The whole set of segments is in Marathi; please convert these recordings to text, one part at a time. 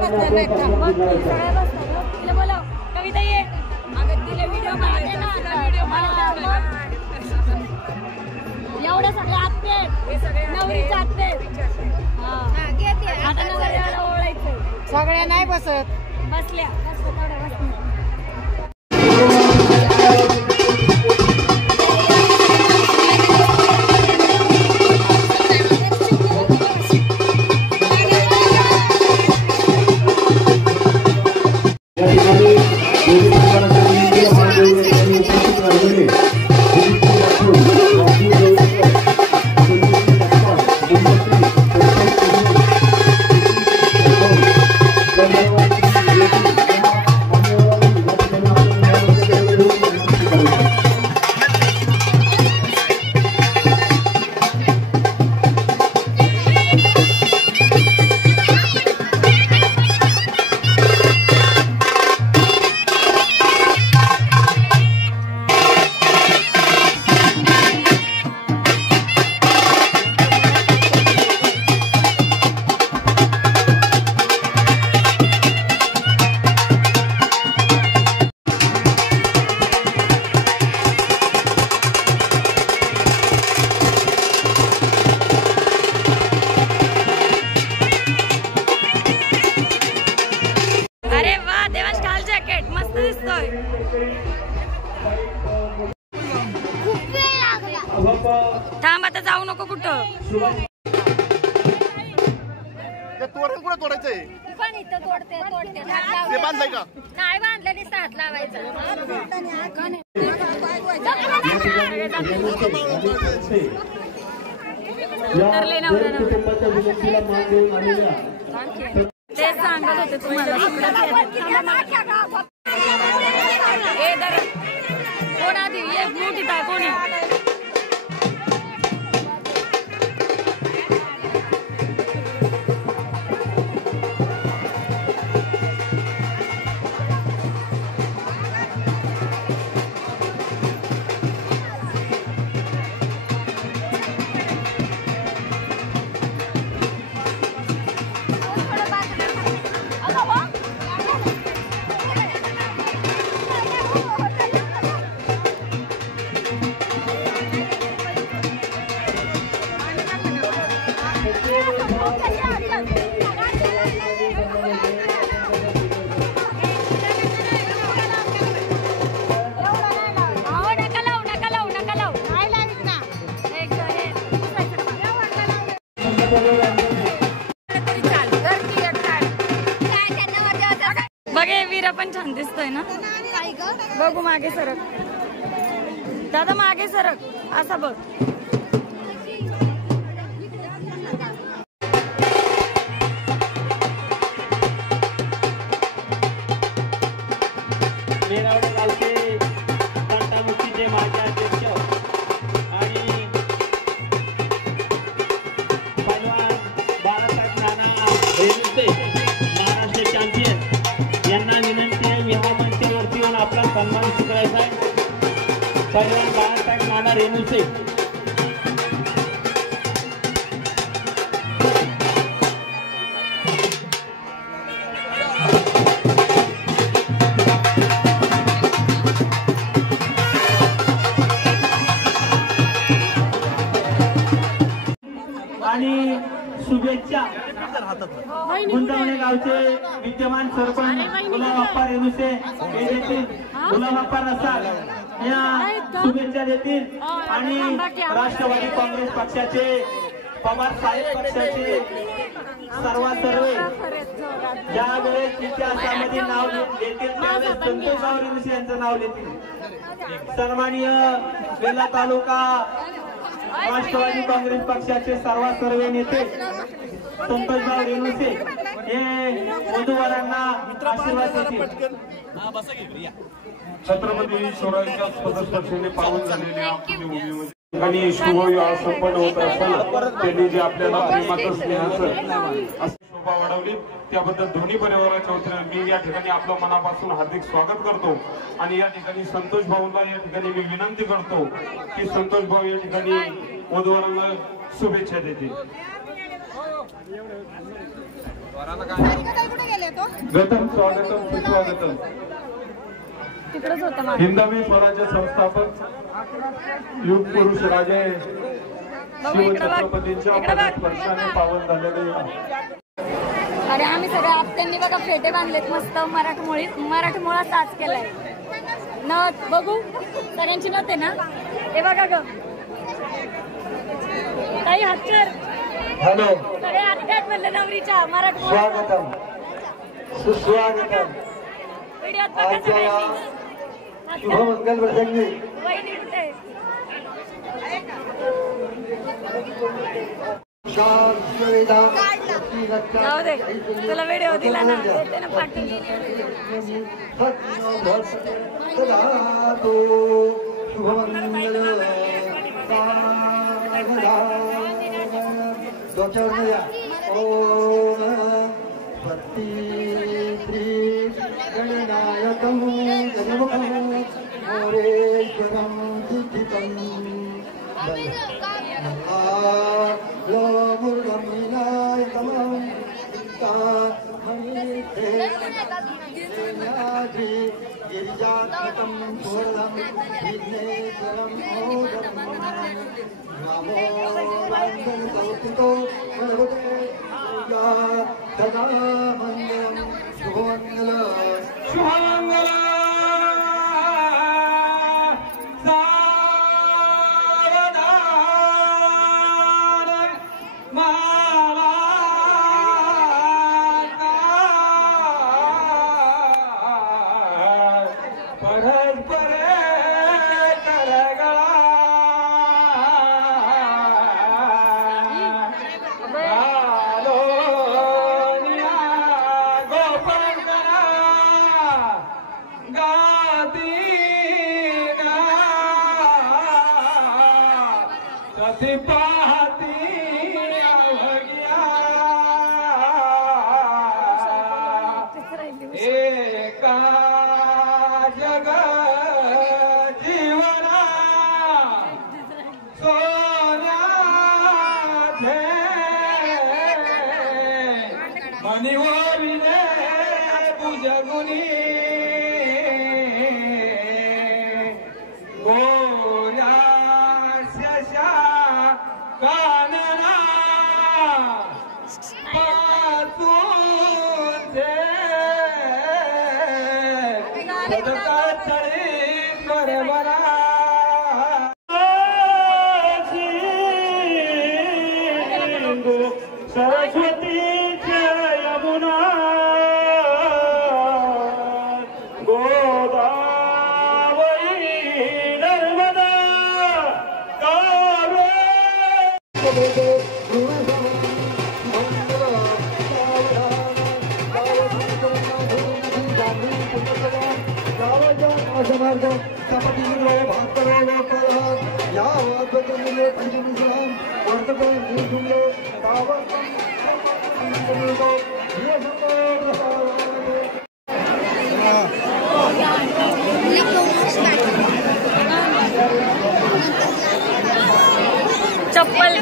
कविता ये तिला व्हिडिओ एवढे सगळे आत्ते नवरीचे आत्ते आता नवऱ्याला ओळायचं सगळ्या नाही बसत बसल्या थांब आता जाऊ नको कुठं तोडायचंय पण इथं तोडते ते बांधलंय का नाही बांधलं नुसतं हात लावायचा ते सांगत होते तुम्हाला कोण आधी एक मोठी पाय कोणी बघे वीरा पण छान दिसतोय ना बघू मागे सरक दादा मागे सरक असा बघ महाराष्ट्र चॅम्पियन यांना विनंती आहे विवाह मंचावरती येऊन आपला सन्मान स्वीकारायचा आहे पैलवान बाळासाहेब नाना रेणुसे आणि शुभेच्छा गुंतवणे गावचे विद्यमान सरपंच गुलाबप्पा रेणुसे हे देतील गुलाबप्पा रसाळ या शुभेच्छा देतील आणि राष्ट्रवादी काँग्रेस पक्षाचे पवार साहेब पक्षाचे सर्व ज्या वेळेस इतिहासामध्ये नाव देतील त्यावेळेस संतोषराव रेणुसे यांचं नाव देतील सन्माननीय वेल्हा तालुका राष्ट्रवादी काँग्रेस पक्षाचे सर्व नेते संतोषराव रेणुसे हे वधूवरांना आशीर्वाद देतील छत्रपती शिवरायांच्या सदस्यतेने पावन झालेल्या आणि शुभविवाह संपन्न होत असताना त्यांनी जे आपल्याला प्रेमाचं स्नेहाचं शोभा वाढवली त्याबद्दल दोन्ही परिवाराच्या वतीने मी या ठिकाणी आपलं मनापासून हार्दिक स्वागत करतो आणि या ठिकाणी संतोष भाऊंना या ठिकाणी मी विनंती करतो की संतोष भाऊ या ठिकाणी वधूवरांना शुभेच्छा देतील गतम स्वागतम सुस्वागतम. तिकडच होतं माझं. हिंदवी स्वराज्य संस्थापक युग पुरुष राजे शिवछत्रपतींच्या स्पर्शाने पावन झालेले. अरे आम्ही सगळ्या आत्यांनी बघा फेटे बांधलेत मस्त. मराठमोळा साज केलाय. नथ बघू सगळ्यांची नथ आहे ना. हे बघा ग काही हातकर. हॅलो, सगळे हातकर म्हणले नवरीच्या मराठमोळा. स्वागतम सुस्वागतम. व्हिडिओत बघा सगळ्यांनी. शुभमंगल प्रसंगी वहिनी कुठे? जाऊ दे तुला व्हिडिओ दिला ना त्यानं पाठवली. शुभमंगल ओम सती श्री गणनायकं गणमुखं मोरेश्वरं सिद्धितं मुरुगं विनायकं गिरिजात्मकं सुवर्णं विघ्नेश्वरं मोदं नमो मंगलसौतिको गणपते सदा मंगलम शुभमंगल शुभमंगल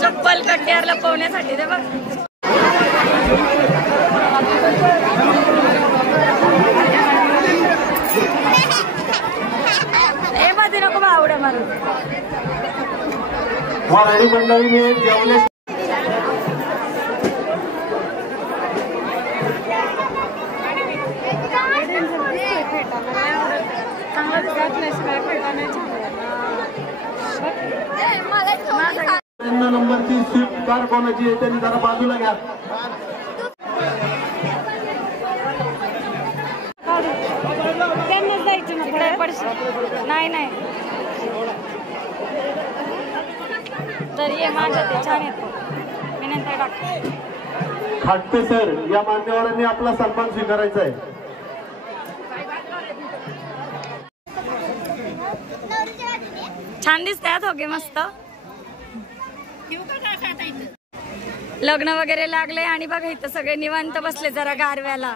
चप्पल कट्ट्यावर लपवण्यासाठी ते बघ. ए मध्ये नको आवड्या मारून. मराठी मंडळी मी जेवले नंबरची स्विफ्ट कार कोणाची आहे त्यांनी जरा बाजूला घ्या. त्यांनाच जायचं ना पडशी. नाही तर ये माझ्या ते छान येतो. मी नंतर टाकतो. खाटते सर या मान्यवरांनी आपला सन्मान स्वीकारायचा आहे. छान दिसतात हो गे मस्त. लग्न वगैरे लागले आणि बघा इथं सगळे निवांत बसले जरा गारव्याला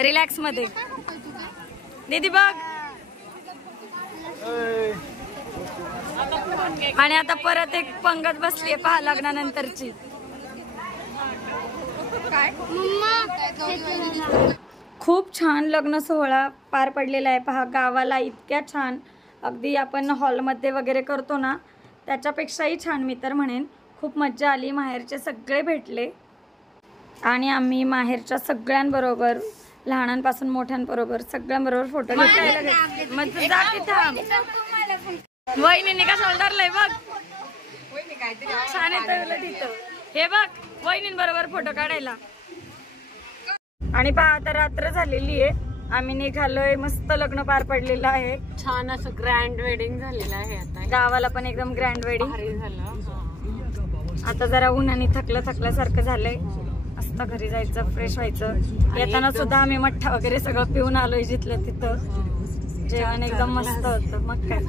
रिलॅक्स मध्ये. दीदी बघ. आणि आता परत एक पंगत बसलीये पहा लग्नानंतरची. खूप छान लग्न सोहळा पार पडलेला आहे पहा. गावाला इतक्या छान, अगदी आपण हॉलमध्ये वगैरे करतो ना त्याच्यापेक्षाही छान मी तर म्हणेन. खूप मज्जा आली. माहेरचे सगळे भेटले आणि आम्ही माहेरच्या सगळ्यांबरोबर, लहानांपासून मोठ्यांबरोबर सगळ्यांबरोबर फोटो घेतले. मग जा तिथं. वहिनीने का धरलंय बघ, छान येतं तिथं. हे बघ वहिनींबरोबर फोटो काढायला. आणि पहा आता रात्र झालेली आहे, आम्ही निघालोय. मस्त लग्न पार पडलेलं आहे. छान असं ग्रँड वेडिंग झालेलं आहे. आता गावाला पण एकदम ग्रँड वेडिंग झालं. आता जरा उन्हाने थकल्यासारखं झालंय. मस्त घरी जायचं, फ्रेश व्हायचं. येताना सुद्धा आम्ही मठ्ठा वगैरे सगळं पिऊन आलोय जिथलं तिथं. जेवण एकदम मस्त होतं. मग काय,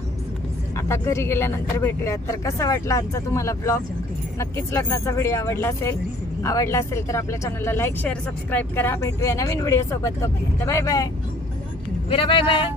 आता घरी गेल्यानंतर भेटूया. तर कसं वाटलं आजचा तुम्हाला ब्लॉग? नक्कीच लग्नाचा व्हिडिओ आवडला असेल तर आपल्या चॅनलला लाईक, शेअर, सबस्क्राईब करा. भेटूया नवीन व्हिडिओ सोबत. Bye bye. विरा बाय बाय.